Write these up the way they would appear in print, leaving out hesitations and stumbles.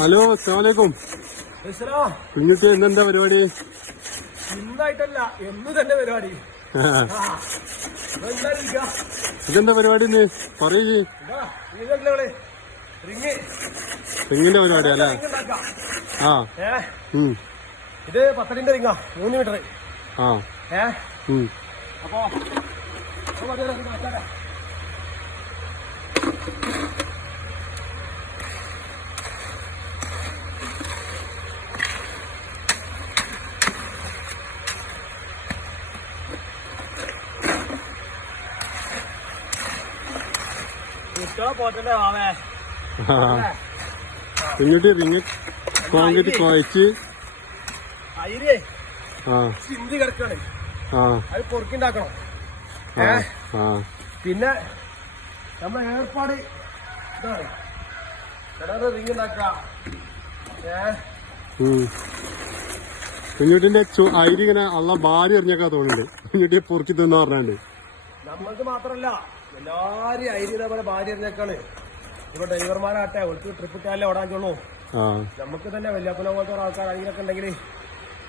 Hello അസ്സലാമലൈക്കും. കുഞ്ഞിട്ട് ഇന്നെന്താ പരിപാടി? ഇന്നായിട്ടല്ല, എന്ന് തന്നെ പരിപാടി. ഇതെന്താ പരിപാടി പറയൂ. റിങ്ങിന്റെ പരിപാടി അല്ലേ? ആ ഇത് 10 റിങ്ങാ, 3 മീറ്റർ. അപ്പൊ കുഞ്ഞിട്ട് റിങ് കോൺക്രീറ്റ് കുഴച്ച് ചിന്തി കിടക്കാണ്. അത് പൊറുക്കിണ്ടാക്കണം. പിന്നെ നമ്മളെ ഏർപ്പാട് ഇതാണ്, റിങ് ഉണ്ടാക്കാം. കുഞ്ഞുട്ടിന്റെ അരി ഇങ്ങനെ അള്ള ഭാര്യ എറിഞ്ഞൊക്കെ തോന്നുന്നുണ്ട്. കുഞ്ഞുട്ടി പൊറുക്കി തിന്ന പറഞ്ഞാണ്ട് നമ്മൾക്ക് മാത്രല്ല എല്ലാരും അരി ഇതേപോലെ ഭാര്യ എറിഞ്ഞേക്കാണ്. ഇപ്പൊ ഡ്രൈവർമാരാട്ടെ ഒരു ട്രിപ്പ് ഇട്ടാലേ ഓടാഞ്ചോളൂ. നമുക്ക് തന്നെ വല്യാപ്പുല പോലത്തെ ആൾക്കാർ അതിനൊക്കെ ഉണ്ടെങ്കിൽ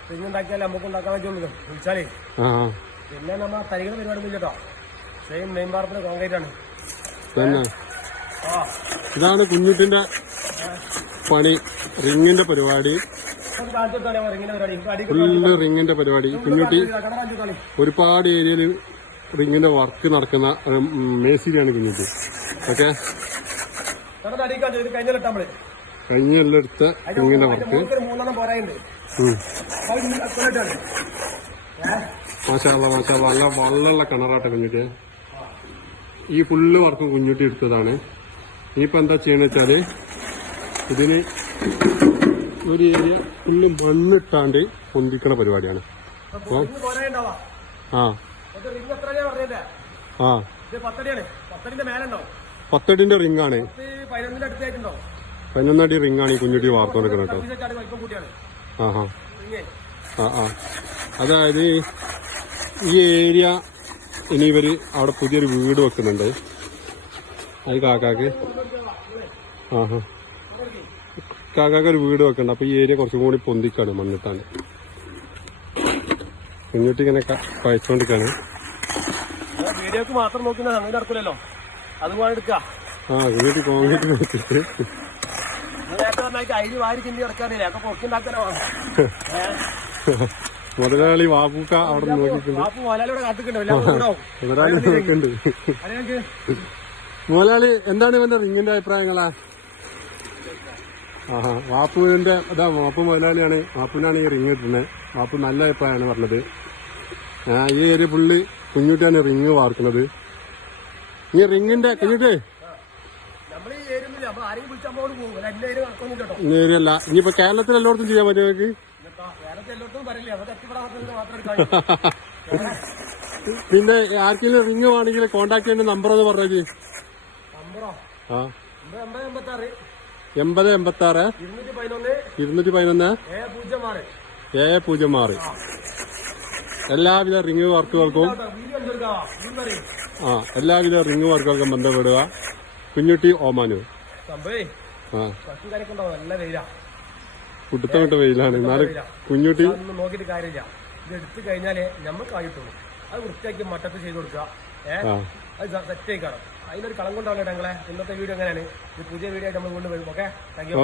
റിങ് ഉണ്ടാക്കിയാലേ നമുക്ക് ഉണ്ടാക്കാൻ പറ്റുള്ളൂ വിളിച്ചാലേ. പിന്നെ നമ്മ തരികളെ പരിപാടി ഒന്നും കേട്ടോ, സെയിം മെയിൻ പാർപ്പിന്റെ കോൺക്രീറ്റ് ആണ്. ഇതാണ് കുഞ്ഞുട്ടിന്റെ പണി, റിങ്ങിന്റെ പരിപാടി, ഫുള്ള് റിങ്ങിന്റെ പരിപാടി. കുഞ്ഞുട്ടി ഒരുപാട് ഏരിയയില് റിങ്ങിന്റെ വർക്ക് നടക്കുന്ന മേസിരിയാണ് കുഞ്ഞുട്ടി. ഓക്കെ, കഴിഞ്ഞ എടുത്ത റിങ്ങിന്റെ വർക്ക്. മാഷാഅല്ലാ മാഷാഅല്ലാ, നല്ല വള്ളുള്ള കിണറാട്ടെ കുഞ്ഞുട്ടി. ഈ ഫുള്ള് വർക്ക് കുഞ്ഞുട്ടി എടുത്തതാണ്. ഇനിയിപ്പോ എന്താ ചെയ്യണെന്ന് വെച്ചാല് ഇതിന് ഒരു ഏരിയ ഫുള്ള് മണ്ണിട്ടാണ്ട് പൊന്തിക്കണ പരിപാടിയാണ്. അപ്പൊ ആ 10 റിംഗ് ആണ്, 11 അടി റിംഗ് ആണ് ഈ കുഞ്ഞുട്ടി വാർത്തോണ്ടിരിക്കുന്നത് കേട്ടോ. അതായത് ഈ ഏരിയ ഇനി ഇവര് അവിടെ പുതിയൊരു വീട് വെക്കുന്നുണ്ട്. അത് കാക്കാക്ക് ഒരു വീട് വെക്കണ്ട. അപ്പൊ ഈ ഏരിയ കുറച്ചും കൂടി പൊന്തിക്കാണ് മണ്ണിട്ടാണ്. കുഞ്ഞുട്ടി ഇങ്ങനെ കഴിച്ചോണ്ടിരിക്കാണ്. വീഡിയോക്ക് മാത്രം നോക്കുന്ന അങ്ങനെ നടക്കില്ലല്ലോ, അതുപോലെ എടുക്ക. കുഞ്ഞുട്ടി കോൺക്രീറ്റ് നോക്കിട്ട് മുതലാളി വാപ്പൂക്ക അവിടെ നോക്കിയിട്ടുണ്ട്. മുതലാളി നോക്കുന്നുണ്ട്. മുതലാളി എന്താണ് ഇവന്റെ റിങ്ങിന്റെ അഭിപ്രായങ്ങളാ? വാപ്പുവിന്റെ വാപ്പു മുതലാളിയാണ്, വാപ്പുവിനാണ് ഈ റിങ് ഇട്ടുന്നത്. വാപ്പു നല്ല അഭിപ്രായമാണ് പറഞ്ഞത്. ഈ ഏരിയ ഫുള്ള് കുഞ്ഞുട്ടിയാണ് റിങ് വാർക്കുന്നത്. ഈ റിങ്ങിന്റെ കുഞ്ഞുട്ടേ ഏരിയ അല്ല, ഇനിയിപ്പോ കേരളത്തിൽ എല്ലായിടത്തും ചെയ്യാൻ പറ്റുമോ നിങ്ങൾക്ക്? പിന്നെ ആർക്കെങ്കിലും റിങ് വേണമെങ്കിൽ കോണ്ടാക്ട് ചെയ്യുന്ന നമ്പർ എന്ന് പറഞ്ഞേ. 8086 211 706. എല്ലാവിധ റിങ് വർക്കുകൾക്കും എല്ലാവിധ റിങ് വർക്കുകൾക്കും ബന്ധപ്പെടുക. കുഞ്ഞുട്ടി ഓമാനൂർ. കുടുത്തമിട്ട വെയിലാണ്, എന്നാലും കുഞ്ഞുട്ടി നോക്കിയിട്ട് കാര്യമില്ല. ഇത് എടുത്തു കഴിഞ്ഞാലേ നമുക്ക് ആയിട്ടുള്ളൂ. അത് വൃത്തിയാക്കി മട്ടത്ത് ചെയ്ത് കൊടുക്കുക. അത് സെറ്റ് ആയി കാണാം. അതിനൊരു കളം കൊണ്ടാവില്ല ഞങ്ങളെ. ഇന്നത്തെ വീഡിയോ എങ്ങനെയാണ്, പുതിയ വീഡിയോ ആയിട്ട് നമ്മൾ കൊണ്ടുവരും.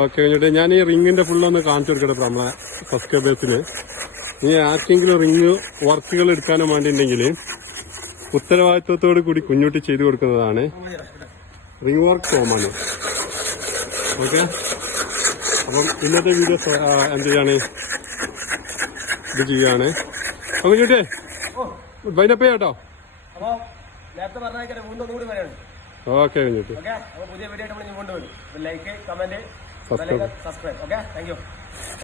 ഓക്കെ കുഞ്ഞുട്ടി, ഞാൻ ഈ റിങ്ങിന്റെ ഫുള്ളൊന്ന് കാണിച്ചു കൊടുക്കട്ടെ നമ്മളെ സബ്സ്ക്രൈബേഴ്സിന്. ഇനി ആർക്കെങ്കിലും റിങ് വർക്കുകൾ എടുക്കാനും വേണ്ടിയിട്ടുണ്ടെങ്കിൽ ഉത്തരവാദിത്വത്തോടു കൂടി കുഞ്ഞുട്ടി ചെയ്തു കൊടുക്കുന്നതാണ്. Ring work Omanoor. ഓക്കെ, അപ്പം ഇന്നത്തെ വീഡിയോ എന്ത് ചെയ്യാണ്, ഇത് ചെയ്യാണ്. അപ്പൊ കുഞ്ഞുട്ടേ ബൈനപ്പ് കേട്ടോ. ഓക്കെ കുഞ്ഞുട്ടി, പുതിയ വീഡിയോ ആയിട്ട് നമ്മൾ കൊണ്ടുവരും. Like, comment, subscribe. Okay, thank you.